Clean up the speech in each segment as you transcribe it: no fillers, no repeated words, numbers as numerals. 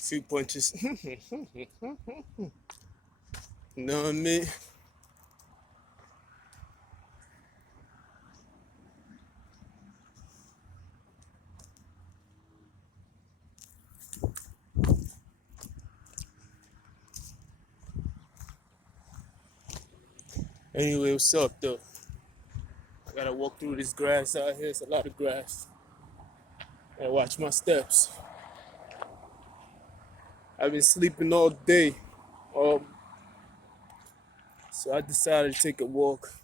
Few punches. Know what I mean? Anyway, what's up though? I gotta walk through this grass out here. It's a lot of grass. And watch my steps. I've been sleeping all day. Um, so I decided to take a walk.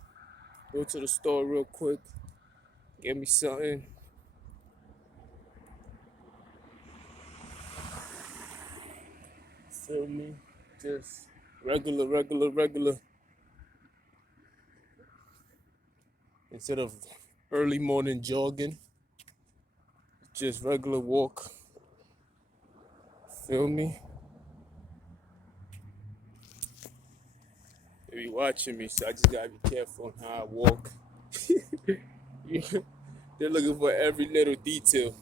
Go to the store real quick. Get me something. Feel me? Just regular. Instead of early morning jogging, just regular walk. Feel me? They be watching me, so I just gotta be careful on how I walk. They're looking for every little detail.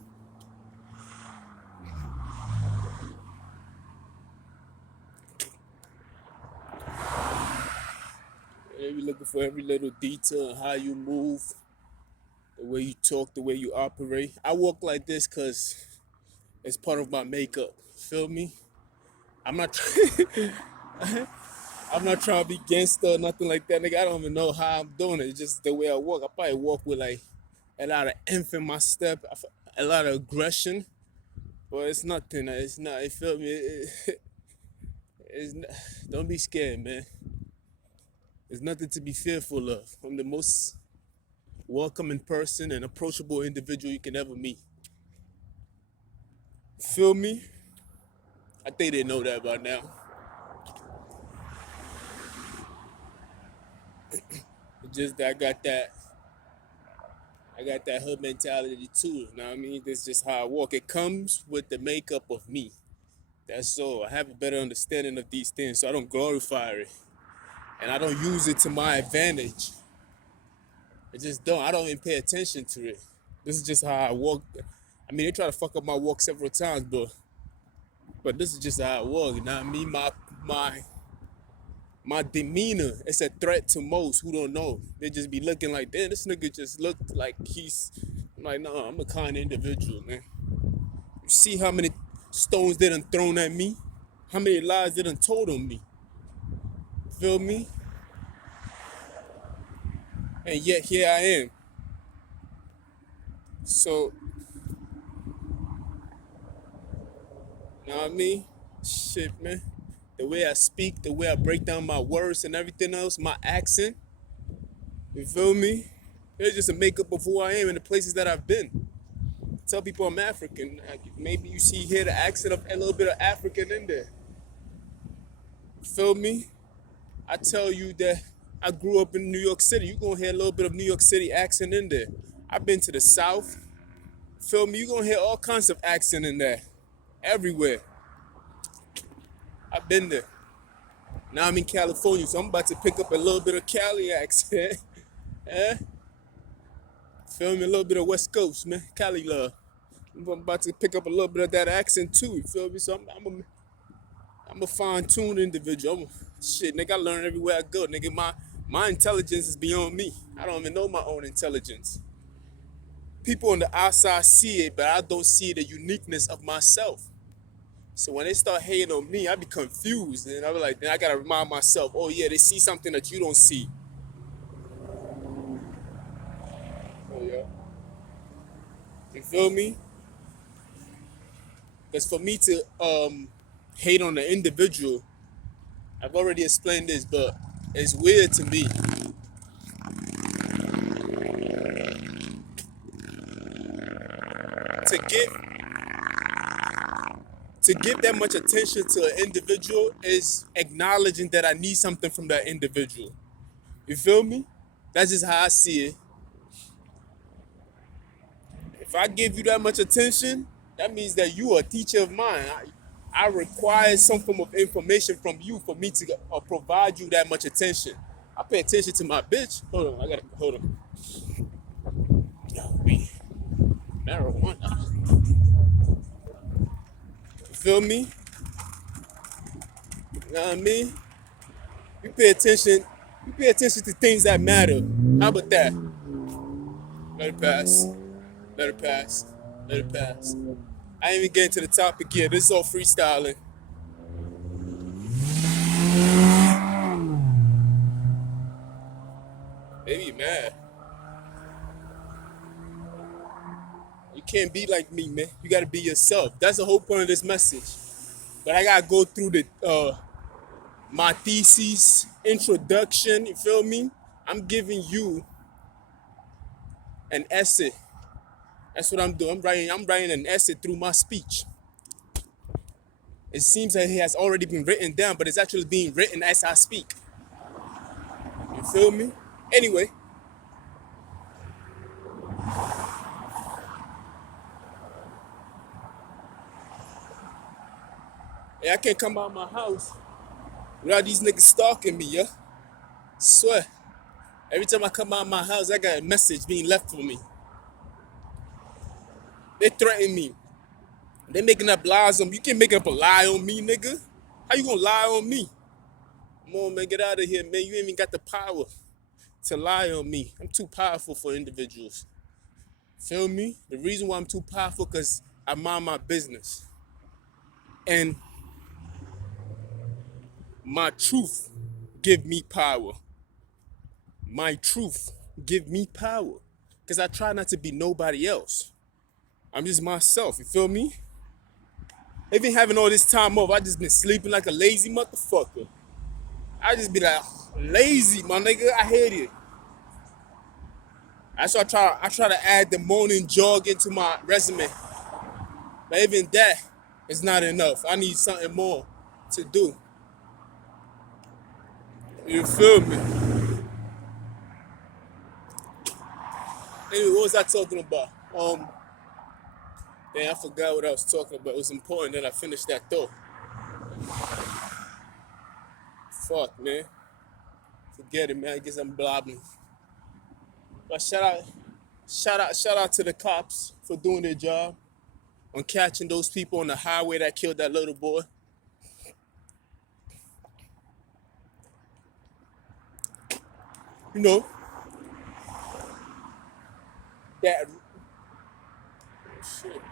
They be looking for every little detail and how you move, the way you talk, the way you operate. I walk like this because it's part of my makeup. Feel me? I'm not I'm not trying to be gangster or nothing like that, nigga. I don't even know how I'm doing it. It's just the way I walk. I probably walk with like a lot of emph in my step, a lot of aggression, but it's nothing. It's not. You feel me? It's not, don't be scared, man. There's nothing to be fearful of. I'm the most welcoming person and approachable individual you can ever meet. Feel me? I think they know that by now. It's just that I got that hood mentality too. You know what I mean? That's just how I walk. It comes with the makeup of me. That's all. I have a better understanding of these things, so I don't glorify it. And I don't use it to my advantage. I just don't. I don't even pay attention to it. This is just how I walk. I mean, they try to fuck up my walk several times, but this is just how I walk. You know what I mean? My demeanor, it's a threat to most who don't know. They just be looking like, damn, this nigga just looked like he's. I'm like, no, I'm a kind individual, man. You see how many stones they done thrown at me? How many lies they done told on me? Feel me? And yet here I am. So, you know what I mean? Shit, man. The way I speak, the way I break down my words and everything else, my accent, you feel me? It's just a makeup of who I am and the places that I've been. Tell people I'm African. Maybe you see here the accent of a little bit of African in there. Feel me? I tell you that I grew up in New York City. You're gonna hear a little bit of New York City accent in there. I've been to the South. Feel me? You're gonna hear all kinds of accent in there. Everywhere. I've been there. Now I'm in California, so I'm about to pick up a little bit of Cali accent. eh? Feel me? A little bit of West Coast, man. Cali love. I'm about to pick up a little bit of that accent too. You feel me? So I'm a fine-tuned individual. Shit, nigga, I learn everywhere I go. Nigga, my intelligence is beyond me. I don't even know my own intelligence. People on the outside see it, but I don't see the uniqueness of myself. So when they start hating on me, I be confused. And I be like, then I gotta remind myself, oh yeah, they see something that you don't see. Oh yeah. You feel me? Because for me to hate on the individual, I've already explained this, but it's weird to me. To give that much attention to an individual is acknowledging that I need something from that individual. You feel me? That's just how I see it. If I give you that much attention, that means that you are a teacher of mine. I require some form of information from you for me to provide you that much attention. I pay attention to my bitch. Hold on. Yo, marijuana. You feel me? know what I mean? You pay attention. You pay attention to things that matter. How about that? Let it pass. Let it pass. Let it pass. I ain't even getting to the topic yet. This is all freestyling. Maybe you mad. You can't be like me, man. You gotta be yourself. That's the whole point of this message. But I gotta go through the my thesis, introduction. You feel me? I'm giving you an essay. That's what I'm doing. I'm writing an essay through my speech. It seems that it has already been written down, but it's actually being written as I speak. You feel me? Anyway, I can't come out of my house without these niggas stalking me, yeah? Swear. Every time I come out of my house, I got a message being left for me. They threaten me. They making up lies on me. You can't make up a lie on me, nigga. How you gonna lie on me? Come on, man, get out of here, man. You ain't even got the power to lie on me. I'm too powerful for individuals. Feel me? The reason why I'm too powerful because I mind my business. And my truth give me power. My truth give me power. Because I try not to be nobody else. I'm just myself, you feel me? Even having all this time off, I just been sleeping like a lazy motherfucker. I just be like, lazy, my nigga, I hate it. That's why I try to add the morning jog into my resume. But even that is not enough. I need something more to do. You feel me? Anyway, what was I talking about? Damn, I forgot what I was talking about. It was important that I finished that thought. Fuck, man. Forget it, man. I guess I'm blabbing. But shout out to the cops for doing their job on catching those people on the highway that killed that little boy. You know, that shit.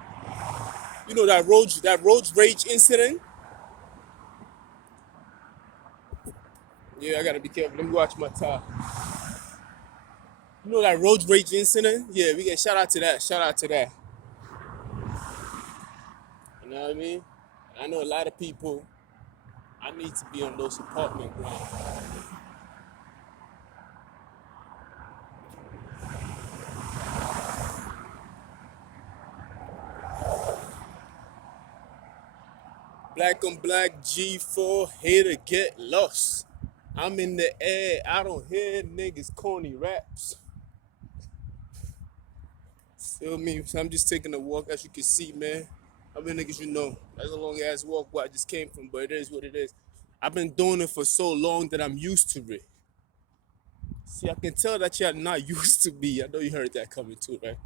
You know that road rage incident? Yeah, I gotta be careful. Let me watch my top. You know that road rage incident? Yeah, we get shout out to that. Shout out to that. You know what I mean? I know a lot of people. I need to be on those apartment grounds. Black on black G4, here to get lost. I'm in the air, I don't hear niggas corny raps. Feel me? So I'm just taking a walk, as you can see, man. I've been niggas, you know. That's a long ass walk where I just came from, but it is what it is. I've been doing it for so long that I'm used to it. See, I can tell that you're not used to me. I know you heard that coming too, right?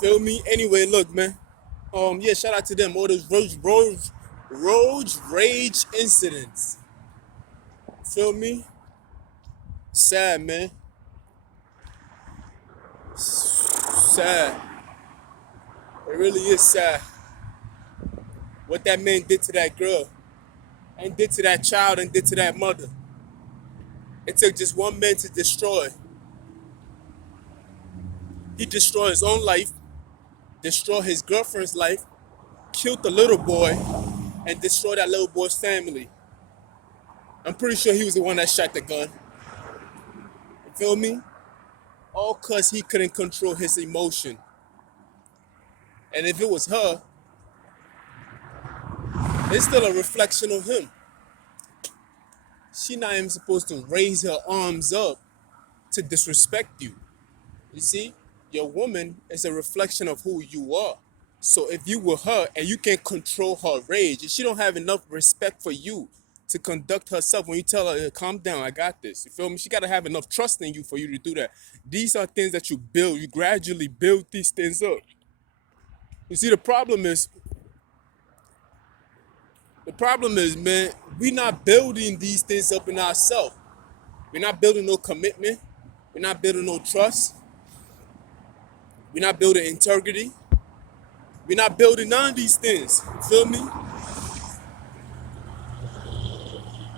Feel me? Anyway, look, man. Yeah, shout out to them. All those road rage incidents. Feel me? Sad, man. Sad. It really is sad. What that man did to that girl, and did to that child, and did to that mother. It took just one man to destroy. He destroyed his own life, destroyed his girlfriend's life, killed the little boy, and destroyed that little boy's family. I'm pretty sure he was the one that shot the gun. You feel me? All cause he couldn't control his emotion. And if it was her, it's still a reflection of him. She not even supposed to raise her arms up to disrespect you. You see, your woman is a reflection of who you are. So if you were her and you can control her rage, and she don't have enough respect for you to conduct herself when you tell her, calm down, I got this. You feel me? She gotta have enough trust in you for you to do that. These are things that you build. You gradually build these things up. You see, the problem is, man, we not building these things up in ourselves. We're not building no commitment. We're not building no trust. We're not building integrity. We're not building none of these things. You feel me?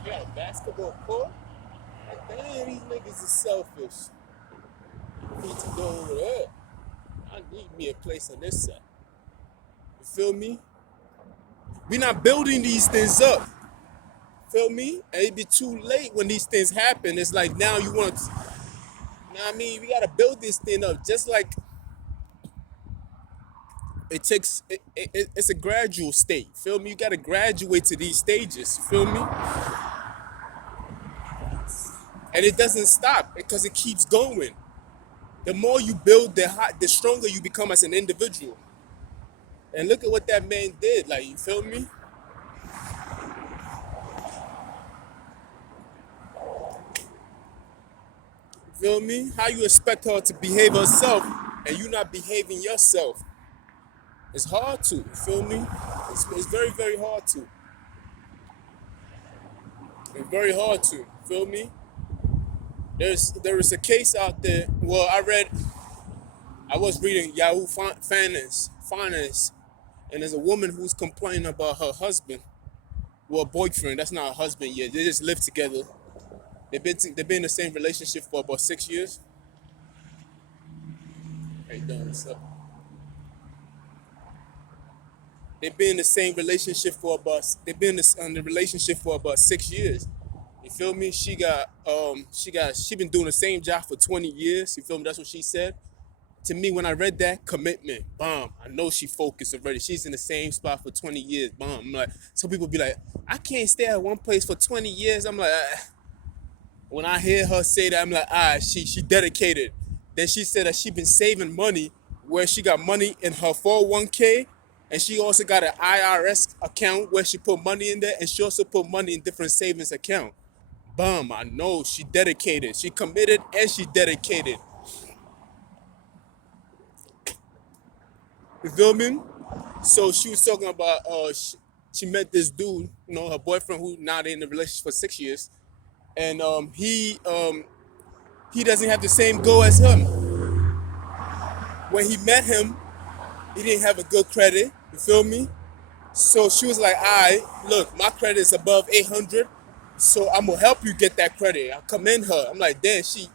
We got a basketball court. Like, damn, these niggas is selfish. I need to go over there. I need me a place on this side. You feel me? We're not building these things up. Feel me? And it be too late when these things happen. It's like now you want, you know what I mean? We gotta build this thing up. Just like it takes, it's a gradual state. Feel me? You gotta graduate to these stages. Feel me? And it doesn't stop because it keeps going. The more you build, the stronger you become as an individual. And look at what that man did. Like, you feel me? You feel me? How you expect her to behave herself and you not behaving yourself? It's hard to. You feel me? It's very, very hard to. It's very hard to. You feel me? There is a case out there. Well, I was reading Yahoo Finance, and there's a woman who's complaining about her husband, well, boyfriend. That's not a husband yet. They just live together. They've been in the same relationship for about 6 years. How you doing? What's up? They've been in the same relationship for about. They've been in the relationship for about 6 years. You feel me? She been doing the same job for 20 years. You feel me? That's what she said. To me, when I read that, commitment, bomb. I know she focused already. She's in the same spot for 20 years, bomb. I'm like, some people be like, I can't stay at one place for 20 years. I'm like, when I hear her say that, I'm like, she dedicated. Then she said that she been saving money where she got money in her 401k, and she also got an IRS account where she put money in there, and she also put money in different savings account. Bum, I know she dedicated. She committed and she dedicated. You feel me? So she was talking about she met this dude, her boyfriend who now they in the relationship for 6 years, and he doesn't have the same goal as him. When he met him, he didn't have a good credit. You feel me? So she was like, "All right, look, my credit is above 800, so I'm gonna help you get that credit." I commend her. I'm like, "Damn, she's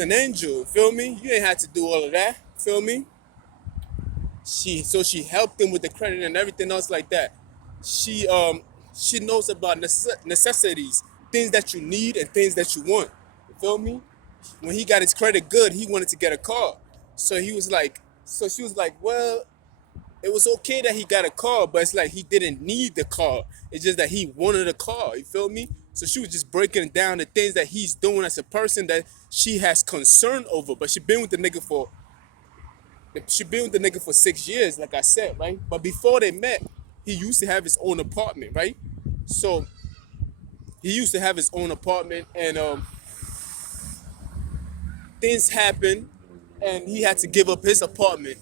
an angel." You feel me? You ain't had to do all of that. You feel me? She helped him with the credit and everything else like that. She she knows about necessities, things that you need and things that you want. You feel me? When he got his credit good, he wanted to get a car. So she was like, well, it was okay that he got a car, but it's like he didn't need the car. It's just that he wanted a car. You feel me? So she was just breaking down the things that he's doing as a person that she has concern over. But she been with the nigga for 6 years, like I said, right? But before they met, he used to have his own apartment, right? So he used to have his own apartment, and things happened, and he had to give up his apartment.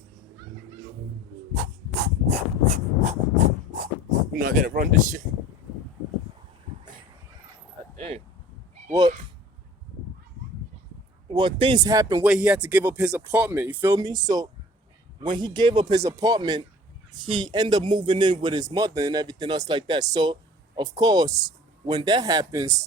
I gotta run this shit. God damn. Well, things happened where he had to give up his apartment. You feel me? So when he gave up his apartment, he ended up moving in with his mother and everything else like that. So, of course, when that happens,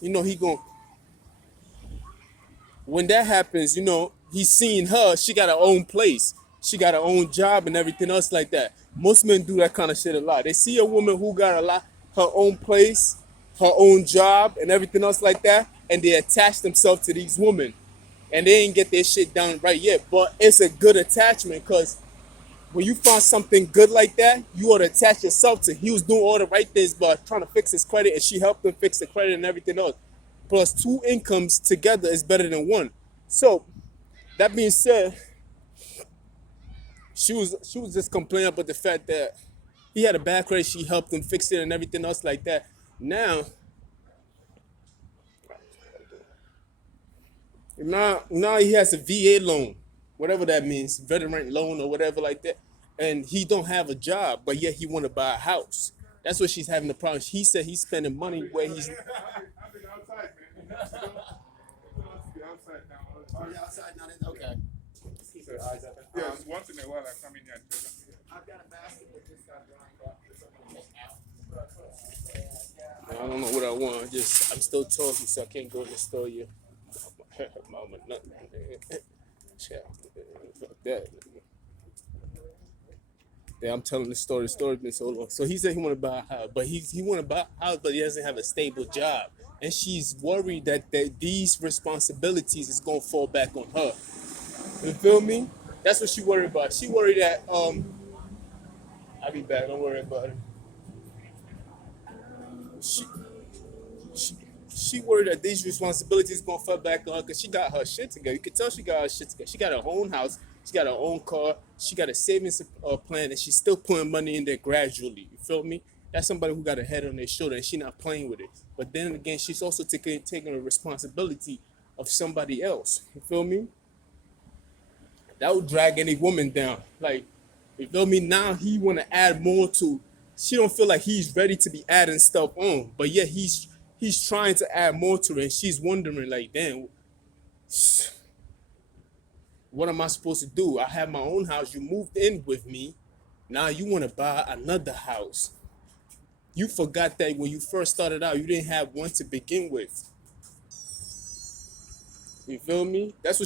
he's seeing her. She got her own place. She got her own job and everything else like that. Most men do that kind of shit a lot. They see a woman who got her own place, her own job, and everything else like that, and they attach themselves to these women. And they ain't get their shit done right yet. But it's a good attachment because when you find something good like that, you ought to attach yourself to. He was doing all the right things, but trying to fix his credit, and she helped him fix the credit and everything else. Plus, two incomes together is better than one. So, that being said, she was just complaining about the fact that he had a bad credit. She helped him fix it and everything else like that. Now he has a VA loan whatever that means, veteran loan or whatever like that, and he don't have a job, but yet he want to buy a house. That's what she's having the problem. He said he's spending money where he's. I've been outside, man. Outside now. Oh, you're outside now. Okay. Keep your eyes open. Yeah, once in a while I come in here and check them. I've got a basket that just got drying up. I don't know what I want. Just I'm still talking, so I can't go in the store yet. Mama, nothing. Fuck that. Yeah, I'm telling the story. The story's been so long. So he said he want to buy a house, but he want to buy a house, but he doesn't have a stable job, and she's worried that these responsibilities is gonna fall back on her. You feel me? That's what she worried about. She worried that I'll be back. Don't worry about it. She, she, she worried that these responsibilities gonna fall back on her because she got her shit together. You can tell she got her shit together. She got her own house. She got her own car. She got a savings plan, and she's still putting money in there gradually. You feel me? That's somebody who got a head on their shoulder, and she not playing with it. But then again, she's also taking a responsibility of somebody else. You feel me? That would drag any woman down. Like, you feel me? Now he want to add more to. She don't feel like he's ready to be adding stuff on, but yet he's trying to add more to it, and she's wondering like, damn, what am I supposed to do? I have my own house. You moved in with me. Now you want to buy another house. You forgot that when you first started out, you didn't have one to begin with. You feel me? That's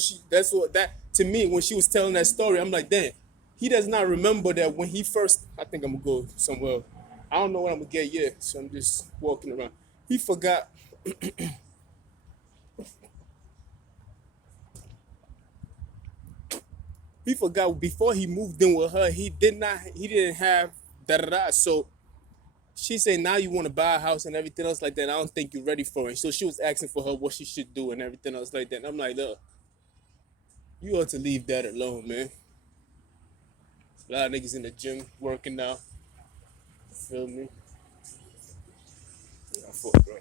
what that to me when she was telling that story, I'm like, damn, he does not remember that when he first I think I'm gonna go somewhere. I don't know what I'm gonna get yet, so I'm just walking around. He forgot he forgot before he moved in with her, he didn't have da da da. So she said now you want to buy a house and everything else like that. I don't think you're ready for it. So she was asking for her what she should do and everything else like that. And I'm like, look, you ought to leave that alone, man. A lot of niggas in the gym working out. Feel me? Yeah, fuck, bro.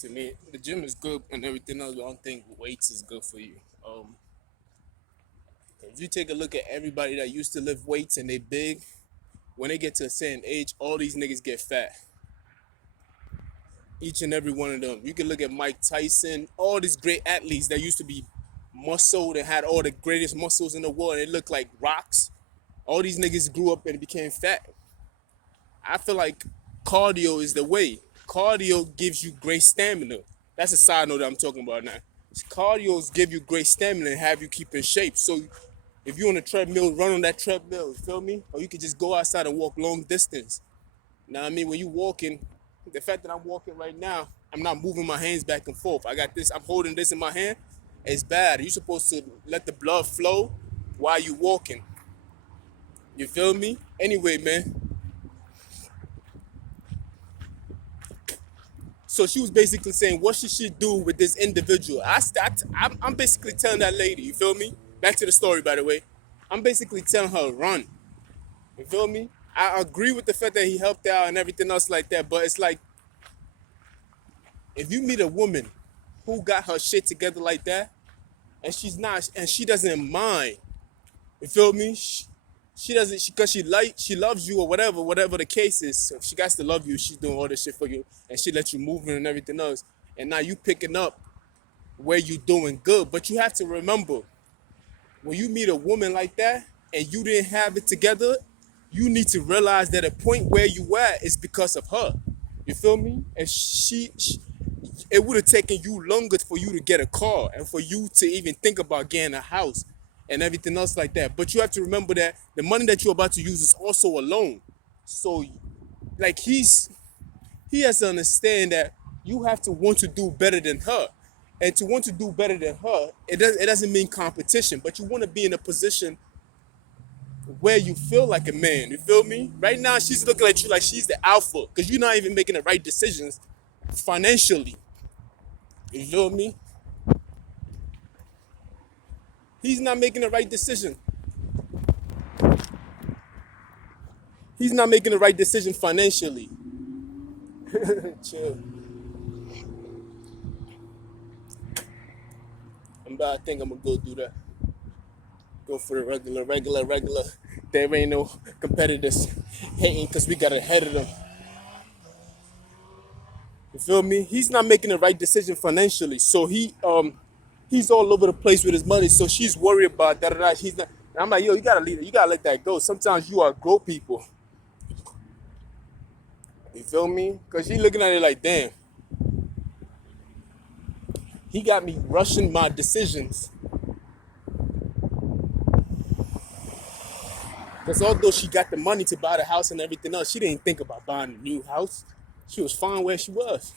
To me, the gym is good and everything else, but I don't think weights is good for you. If you take a look at everybody that used to lift weights and they big, when they get to a certain age, all these niggas get fat. Each and every one of them. You can look at Mike Tyson, all these great athletes that used to be muscled and had all the greatest muscles in the world and they look like rocks. All these niggas grew up and became fat. I feel like cardio is the way. Cardio gives you great stamina. That's a side note that I'm talking about now. Cardio give you great stamina and have you keep in shape. So if you're on a treadmill, run on that treadmill, you feel me? Or you could just go outside and walk long distance. Now, I mean, when you walking, the fact that I'm walking right now, I'm not moving my hands back and forth. I got this, I'm holding this in my hand. It's bad. You're supposed to let the blood flow while you walking. You feel me? Anyway, man. So she was basically saying what she should do with this individual. I'm basically telling that lady, you feel me? Back to the story, by the way. I'm basically telling her, run. You feel me? I agree with the fact that he helped out and everything else like that, but it's like, if you meet a woman who got her shit together like that, and she doesn't mind, you feel me? She doesn't, because she loves you or whatever the case is. So if she got to love you, she's doing all this shit for you, and she lets you move in and everything else. And now you picking up where you doing good, but you have to remember, when you meet a woman like that and you didn't have it together, you need to realize that the point where you at is because of her. You feel me? And it would have taken you longer for you to get a car and for you to even think about getting a house and everything else like that. But you have to remember that the money that you're about to use is also a loan. So, like, he has to understand that you have to want to do better than her. And to want to do better than her, it doesn't mean competition, but you want to be in a position where you feel like a man. You feel me? Right now, she's looking at you like she's the alpha because you're not even making the right decisions financially. You feel me? He's not making the right decision. He's not making the right decision financially. Chill. but I think I'm gonna go do that. Go for the regular. There ain't no competitors hating because we got ahead of them. You feel me? He's not making the right decision financially, so he's all over the place with his money. So she's worried about that. He's not. And I'm like, yo, you gotta leave it. You gotta let that go. Sometimes you outgrow people. You feel me? Cause she looking at it like, damn, he got me rushing my decisions. Cause although she got the money to buy the house and everything else, she didn't think about buying a new house. She was fine where she was.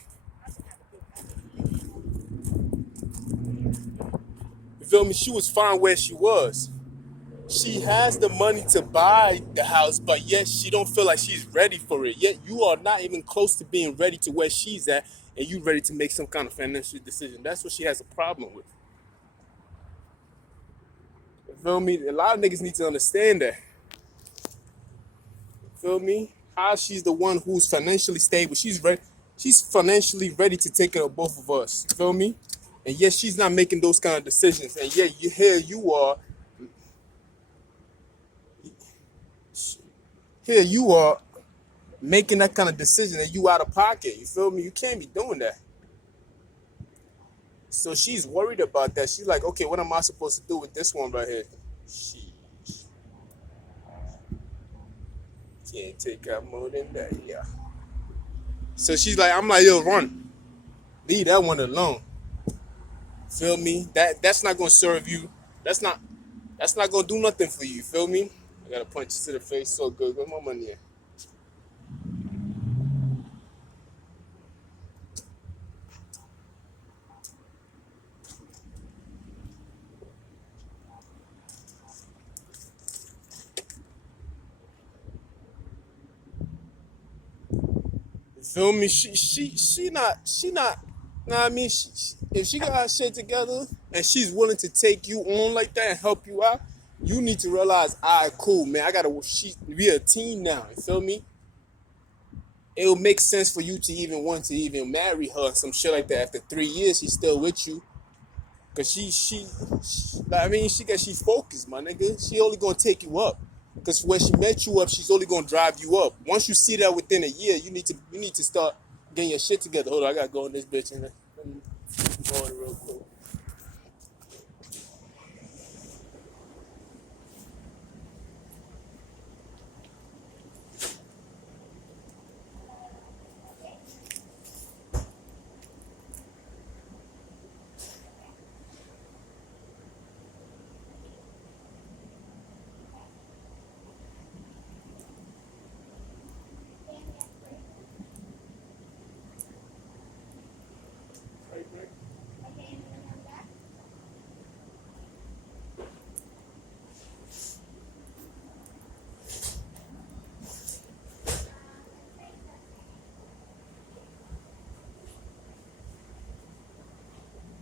You feel me? She was fine where she was. She has the money to buy the house, but yet she don't feel like she's ready for it. Yet you are not even close to being ready to where she's at, and you ready to make some kind of financial decision. That's what she has a problem with. You feel me? A lot of niggas need to understand that. You feel me? How she's the one who's financially stable. She's ready. She's financially ready to take care of both of us. You feel me? And yet she's not making those kind of decisions. And yet you are. Here you are making that kind of decision and you out of pocket. You feel me? You can't be doing that. So she's worried about that. She's like, okay, what am I supposed to do with this one right here? She can't take out more than that, yeah. So she's like, I'm like, yo, run. Leave that one alone. Feel me? That's not gonna serve you. That's not gonna do nothing for you. Feel me? I gotta punch you to the face so good. Where my money at? You feel me? She not. Know what I mean? If she got her shit together and she's willing to take you on like that and help you out, you need to realize, all right, cool, man. We a team now. You feel me? It'll make sense for you to even want to even marry her, some shit like that. After 3 years, she's still with you, cause she's focused, my nigga. She only gonna take you up. Cause when she met you up, she's only gonna drive you up. Once you see that within a year, you need to start getting your shit together. Hold on, I gotta go in this bitch and let me go in real quick.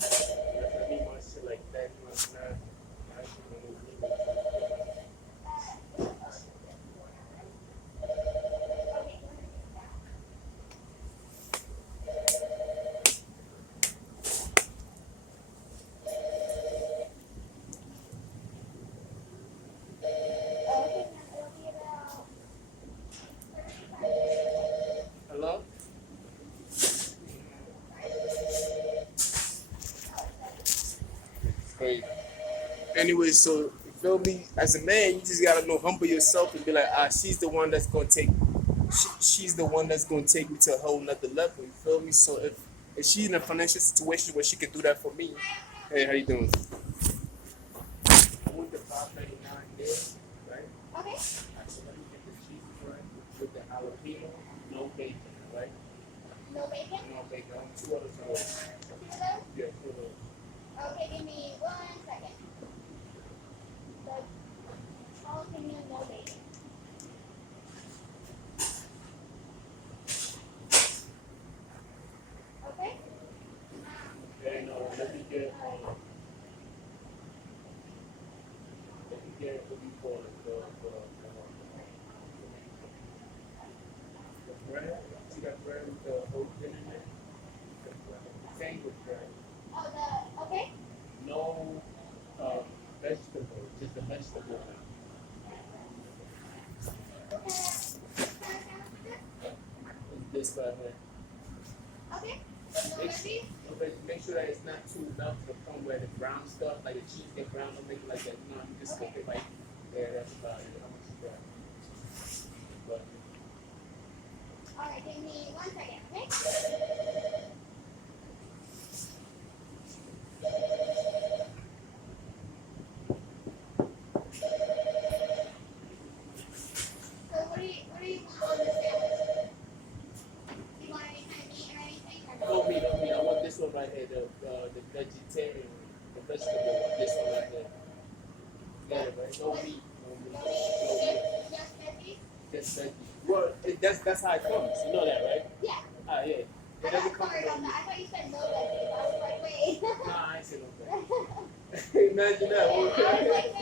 I need my shit like that. Hello? Great. Anyway, so you feel me? As a man, you just gotta know humble yourself and be like, she's the one that's gonna take. She's the one that's gonna take me to a whole nother level. You feel me? So if she's in a financial situation where she can do that for me, hey, how you doing? I want the 5.99 there, right? Okay. So let me get the cheese right with the jalapeno, no bacon, right? No bacon? No bacon. Two others. Two of those? Yeah, 2 of those. Okay, give me 1 second. The jalapeno, no bacon. Okay? Okay, no, let me get what you call it, the bread. You got bread with the oat in it? Same with bread. Oh, okay? No vegetable. This right here. Okay. Make sure that it's not too enough to the point where the brown stuff, like the cheese get brown, don't make it like that. You know, you just cook it like there. That's about it. How much is that? But Alright, give me 1 second, okay? So what do you want on the sandwich? Do you want any kind of meat or anything? Or no meat, no meat. I want this one right here, the vegetarian, the vegetable one. This one right here. Got it, right? No meat, no meat, no no meat? meat. Just veggies? Just veggie. Well, that's how it comes. You know that, right? Yeah. Ah, yeah. It I doesn't got come sorry with about no that. meat. I thought you said no veggies. I was like, wait. Nah, I ain't say no veggie. Imagine that. I was Okay. like,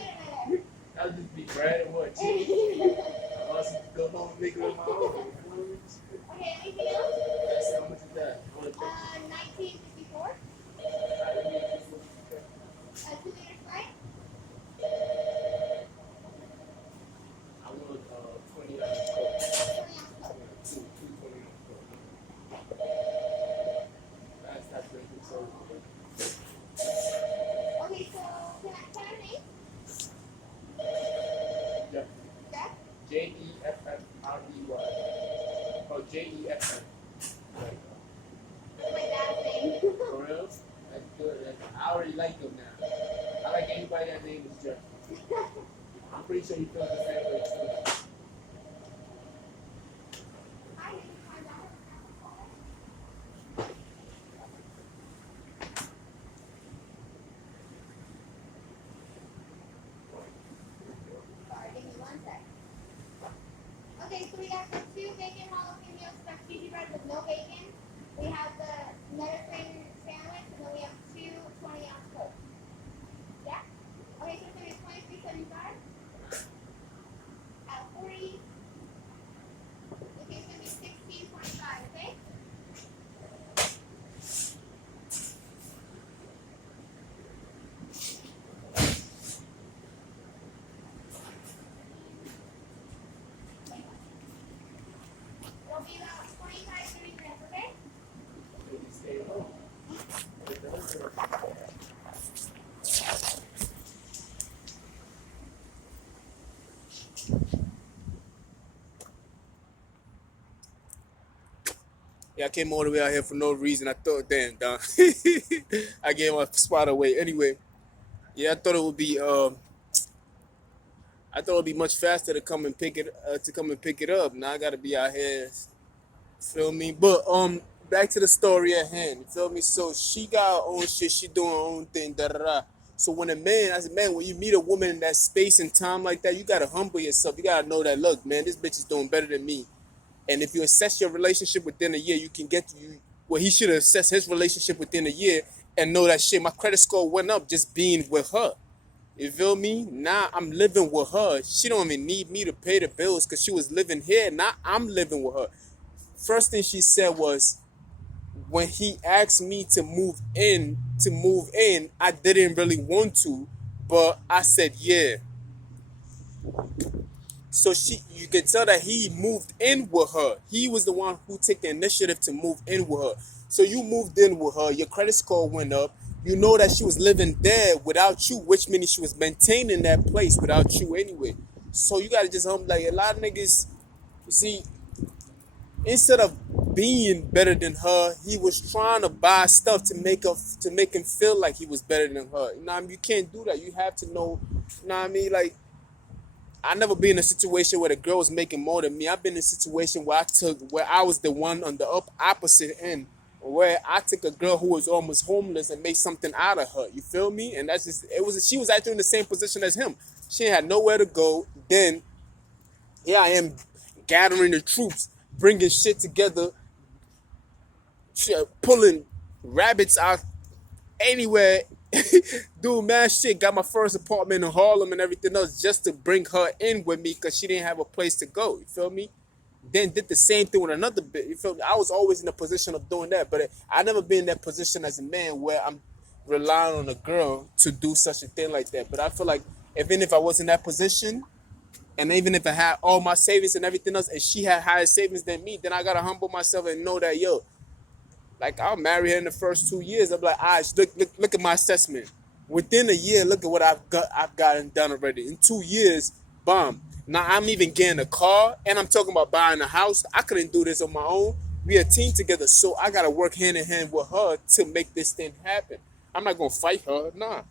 wait I'll just be bread and what? a Cheese. minute. I must go home and make it on my own. Okay, anything else? That's how much is that? I want to check. 1954. Let me get this one. 2 liter Sprite. I want 20 ounce Coke. 20 ounce Coke. Two 20 ounce Coke. That's drinking soda. Okay, so can I name? Jeff. Jeff? Jeffrey. Oh, Jeff. Like, That's my dad's name. for real? That's good. I already like them now. I like anybody that name is Jeff. I'm pretty sure you feel the same way too. I didn't find out. Sorry, give me 1 sec. Okay, so we got the 2 bacon jalapeno stuffed cheesy bread with no bacon. We have the Mediterranean sandwich, and then we have 2 20 ounce Coke. Yeah? Okay, so it's going to be $23.75. At 40. Okay, it's going to be $16.25, okay? It'll be about 25 30 minutes, okay? Maybe stay home. Yeah, I came all the way out here for no reason. I thought, damn, dog. I gave my spot away. Anyway, yeah, I thought it would be much faster to come and pick it up. Now I gotta be out here, feel me? But back to the story at hand. You feel me? So she got her own shit. She doing her own thing. Da da da. So when when you meet a woman in that space and time like that, you gotta humble yourself. You gotta know that. Look, man, this bitch is doing better than me. And if you assess your relationship within a year, you can get to you. Well, he should have assessed his relationship within a year and know that shit. My credit score went up just being with her. You feel me? Now I'm living with her. She don't even need me to pay the bills because she was living here. Now I'm living with her. First thing she said was, when he asked me to move in, I didn't really want to, but I said yeah. So you can tell that he moved in with her. He was the one who took the initiative to move in with her. So you moved in with her. Your credit score went up. You know that she was living there without you, which means she was maintaining that place without you anyway. So you gotta just like a lot of niggas. You see, instead of being better than her, he was trying to buy stuff to make him feel like he was better than her. You know what I mean? You can't do that. You have to know. You know what I mean? Like, I never been in a situation where the girl was making more than me. I've been in a situation where I was the one on the opposite end, where I took a girl who was almost homeless and made something out of her. You feel me? And she was actually in the same position as him. She had nowhere to go. Then here I am gathering the troops, bringing shit together, pulling rabbits out anywhere, doing mad shit. Got my first apartment in Harlem and everything else just to bring her in with me because she didn't have a place to go. You feel me? Then did the same thing with another bit. You feel me? I was always in a position of doing that, but I never been in that position as a man where I'm relying on a girl to do such a thing like that. But I feel like even if I was in that position, and even if I had all my savings and everything else, and she had higher savings than me, then I gotta humble myself and know that, yo, like I'll marry her in the first 2 years. I'm like, all right, look at my assessment. Within a year, look at what I've gotten done already. In 2 years, bomb. Now I'm even getting a car, and I'm talking about buying a house. I couldn't do this on my own. We a team together, so I gotta work hand in hand with her to make this thing happen. I'm not gonna fight her, nah.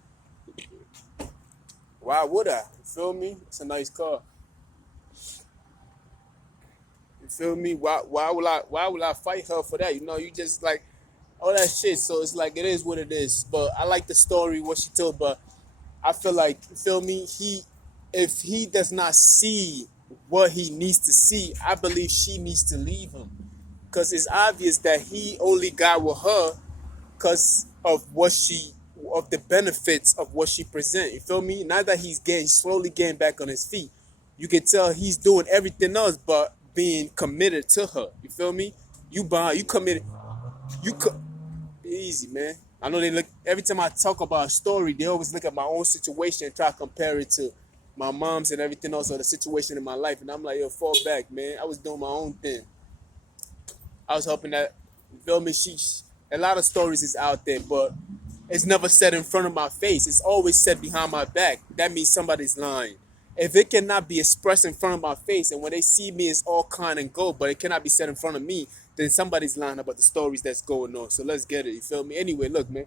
Why would I? You feel me? It's a nice car. You feel me? Why will I fight her for that? You know, you just like all that shit. So it's like it is what it is. But I like the story, what she told, but I feel like, you feel me, if he does not see what he needs to see, I believe she needs to leave him. Cause it's obvious that he only got with her because of the benefits of what she present. You feel me? Now that he's slowly getting back on his feet, you can tell he's doing everything else but being committed to her. You feel me? You committed. You co- Easy, man. I know they look every time I talk about a story, they always look at my own situation and try to compare it to my mom's and everything else or the situation in my life. And I'm like, yo, fall back, man. I was doing my own thing. I was hoping that, you feel me, a lot of stories is out there, but it's never said in front of my face. It's always said behind my back. That means somebody's lying. If it cannot be expressed in front of my face, and when they see me, it's all kind and gold, but it cannot be said in front of me, then somebody's lying about the stories that's going on. So let's get it. You feel me? Anyway, look, man.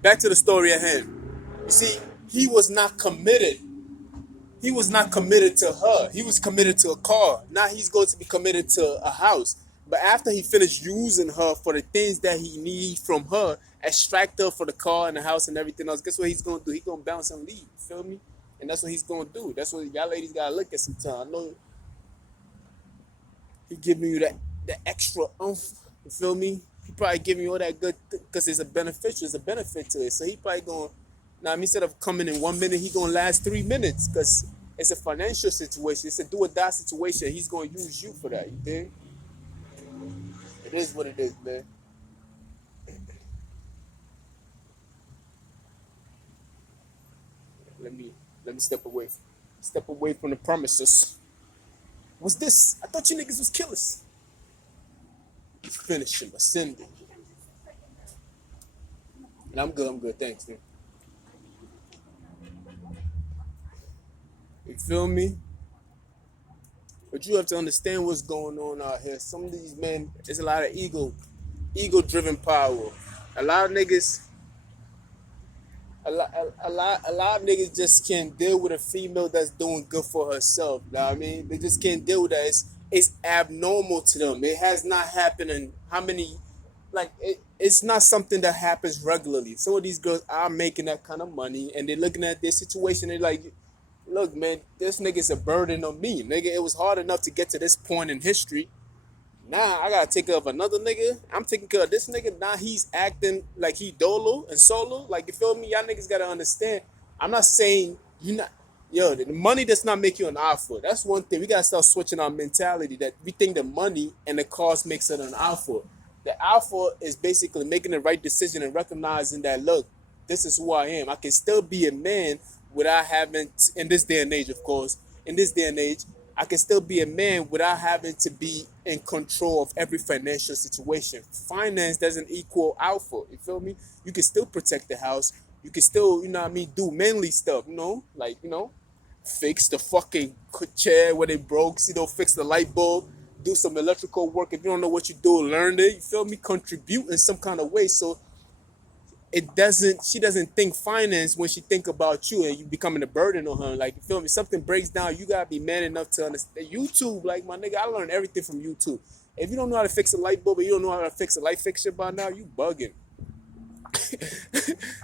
Back to the story at hand. You see, he was not committed. He was not committed to her. He was committed to a car. Now he's going to be committed to a house. But after he finished using her for the things that he needs from her, extract her for the car and the house and everything else, guess what he's going to do? He's going to bounce and leave. You feel me? And that's what he's going to do. That's what y'all ladies got to look at sometimes. I know he giving you that extra oomph. You feel me? He probably giving you all that good because it's a benefit to it. So he probably going, now instead of coming in 1 minute, he going to last 3 minutes because it's a financial situation. It's a do or die situation. He's going to use you for that. You think? It is what it is, man. Let me step away from the premises. What's this? I thought you niggas was killers. Finish him, ascend him. And I'm good, thanks, man. You feel me? But you have to understand what's going on out here. Some of these men, there's a lot of ego-driven power. A lot of niggas, a lot of niggas just can't deal with a female that's doing good for herself. You know what I mean? They just can't deal with that. It's abnormal to them. It has not happened in how many, like it's not something that happens regularly. Some of these girls are making that kind of money and they're looking at their situation. They're like, look, man, this nigga's a burden on me. Nigga, it was hard enough to get to this point in history. Now I gotta take care of another nigga. I'm taking care of this nigga. Now he's acting like he dolo and solo. Like, you feel me? Y'all niggas gotta understand. I'm not saying you not. Yo, the money does not make you an alpha. That's one thing. We gotta start switching our mentality that we think the money and the cost makes it an alpha. The alpha is basically making the right decision and recognizing that, look, this is who I am. I can still be a man without having, in this day and age, of course, in this day and age, I can still be a man without having to be in control of every financial situation. Finance doesn't equal alpha. You feel me? You can still protect the house. You can still, you know what I mean, do manly stuff, you know? Like, you know, fix the fucking chair when it broke, you know, fix the light bulb, do some electrical work. If you don't know what you do, learn it. You feel me? Contribute in some kind of way. So she doesn't think finance when she think about you and you becoming a burden on her. Like, you feel me? Something breaks down, you gotta be man enough to understand. YouTube, like, my nigga, I learned everything from YouTube. If you don't know how to fix a light bulb or you don't know how to fix a light fixture by now, you bugging.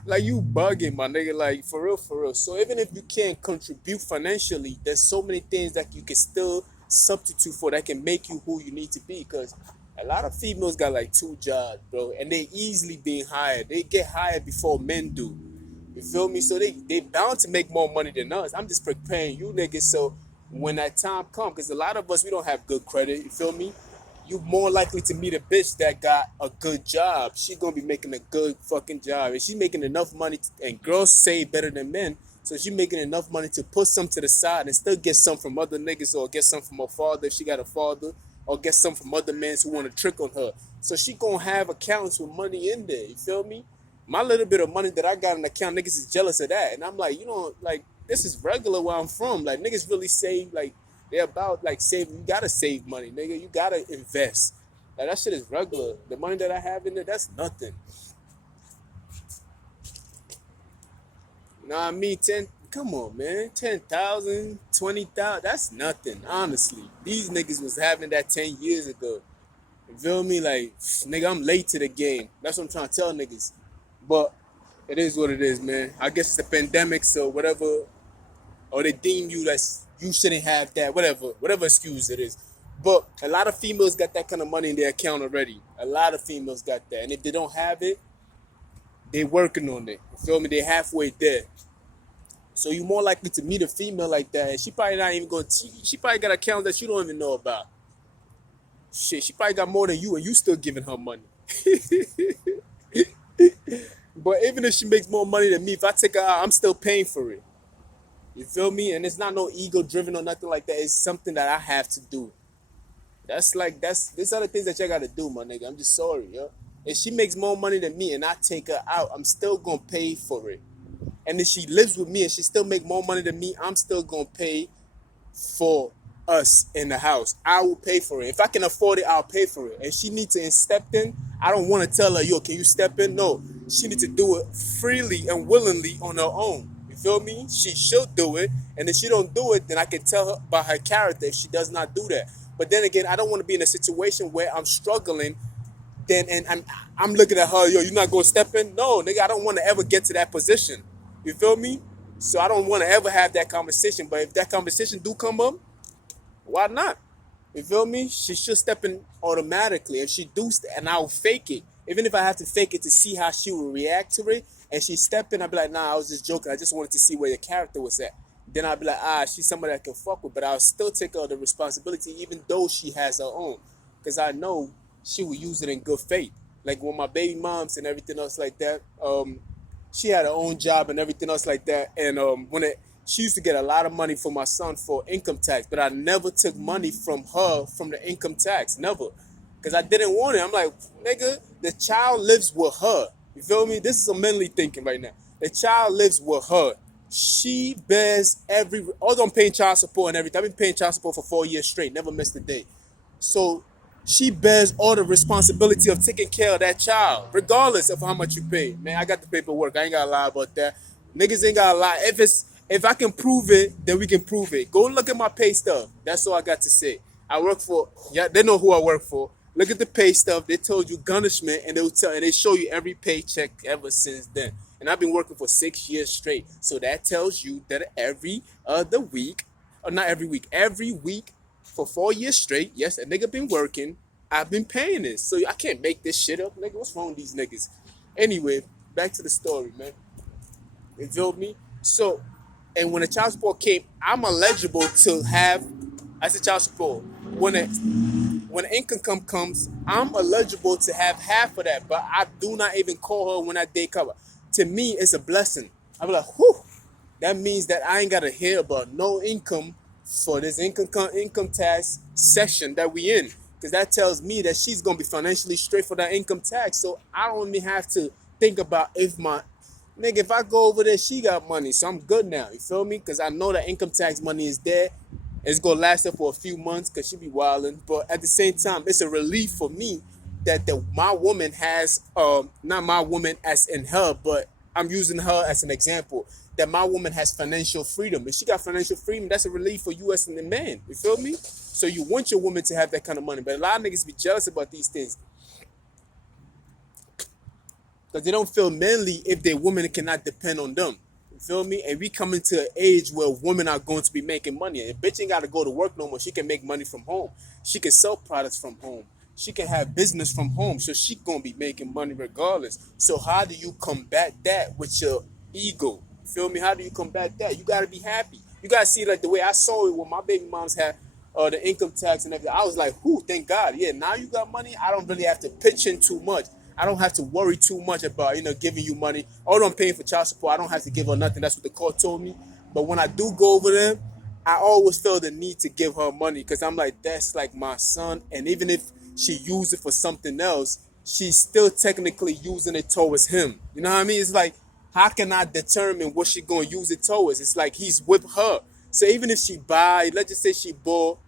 Like, you bugging, my nigga, like, for real. So even if you can't contribute financially, there's so many things that you can still substitute for that can make you who you need to be. Because a lot of females got like 2 jobs, bro, and they easily being hired. They get hired before men do. You feel me? So they bound to make more money than us. I'm just preparing you niggas so when that time comes, because a lot of us, we don't have good credit. You feel me? you more likely to meet a bitch that got a good job. She gonna be making a good fucking job, and she making enough money. And girls save better than men, so she making enough money to put some to the side and still get some from other niggas, or get some from her father if she got a father, or get some from other men who want to trick on her. So she gonna have accounts with money in there. You feel me? My little bit of money that I got in the account, niggas is jealous of that, and I'm like, you know, like this is regular where I'm from. Like niggas really save like. They're about like saving. You gotta save money, nigga. You gotta invest. Like that shit is regular. The money that I have in there, that's nothing. Nah, I mean 10. Come on, man. 10,000, 20,000. That's nothing. Honestly, these niggas was having that 10 years ago. You feel me? Like, nigga, I'm late to the game. That's what I'm trying to tell niggas. But it is what it is, man. I guess it's the pandemic, so whatever. Or they deem you as you shouldn't have that, whatever excuse it is. But a lot of females got that kind of money in their account already. A lot of females got that. And if they don't have it, they working on it. You feel me? They halfway there. So you're more likely to meet a female like that. And she probably not even going to, she probably got accounts that you don't even know about. Shit, she probably got more than you and you still giving her money. But even if she makes more money than me, if I take her out, I'm still paying for it. You feel me? And it's not no ego driven or nothing like that. It's something that I have to do. These are the things that you gotta do, my nigga. I'm just sorry, yo. If she makes more money than me and I take her out, I'm still gonna pay for it. And if she lives with me and she still make more money than me, I'm still gonna pay for us in the house. I will pay for it. If I can afford it, I'll pay for it. If she needs to step in, I don't want to tell her, yo, can you step in? No, she needs to do it freely and willingly on her own. You feel me? She should do it. And if she don't do it, then I can tell her by her character if she does not do that. But then again, I don't want to be in a situation where I'm struggling then and I'm looking at her, yo, you're not going to step in? No, nigga, I don't want to ever get to that position. You feel me? So I don't want to ever have that conversation. But if that conversation do come up, why not? You feel me? She should step in automatically. If she do, and I'll fake it. Even if I have to fake it to see how she will react to it, and she step in, I'll be like, nah, I was just joking. I just wanted to see where your character was at. Then I'll be like, she's somebody I can fuck with, but I'll still take her the responsibility, even though she has her own. Because I know she will use it in good faith. Like when my baby moms and everything else like that, she had her own job and everything else like that. And she used to get a lot of money for my son for income tax, but I never took money from her from the income tax, never. Because I didn't want it. I'm like, nigga, the child lives with her. You feel me? This is a mentally thinking right now. The child lives with her. She bears although I'm paying child support and everything. I've been paying child support for 4 years straight, never missed a day. So she bears all the responsibility of taking care of that child, regardless of how much you pay. Man, I got the paperwork. I ain't got to lie about that. Niggas ain't got to lie. If I can prove it, then we can prove it. Go look at my pay stub. That's all I got to say. I work for, they know who I work for. Look at the pay stub. They told you garnishment, and they show you every paycheck ever since then. And I've been working for 6 years straight. So that tells you that every other week, or not every week, every week for 4 years straight, yes, a nigga been working, I've been paying this. So I can't make this shit up, nigga. What's wrong with these niggas? Anyway, back to the story, man. You feel me? So, and when the child support came, I'm eligible to have, as a child support, when income comes, I'm eligible to have half of that, but I do not even call her when that day cover. To me, it's a blessing. I'm like, whew, that means that I ain't got to hear about no income for this income tax section that we in. Because that tells me that she's going to be financially straight for that income tax. So I don't even have to think about if I go over there, she got money. So I'm good now. You feel me? Because I know that income tax money is there. It's going to last her for a few months because she be wilding. But at the same time, it's a relief for me that my woman has, not my woman as in her, but I'm using her as an example, that my woman has financial freedom. If she got financial freedom, that's a relief for you as a man. You feel me? So you want your woman to have that kind of money. But a lot of niggas be jealous about these things. Because they don't feel manly if their woman cannot depend on them. You feel me? And we come into an age where women are going to be making money. And a bitch ain't got to go to work no more. She can make money from home. She can sell products from home. She can have business from home. So she going to be making money regardless. So how do you combat that with your ego? You feel me? How do you combat that? You got to be happy. You got to see like the way I saw it when my baby moms had the income tax and everything. I was like, whoo, thank God. Yeah, now you got money. I don't really have to pitch in too much. I don't have to worry too much about, giving you money. Although I'm paying for child support, I don't have to give her nothing. That's what the court told me. But when I do go over there, I always feel the need to give her money because I'm like, that's like my son. And even if she used it for something else, she's still technically using it towards him. You know what I mean? It's like, how can I determine what she gonna use it towards? It's like he's with her. So even if she buy, let's just say she bought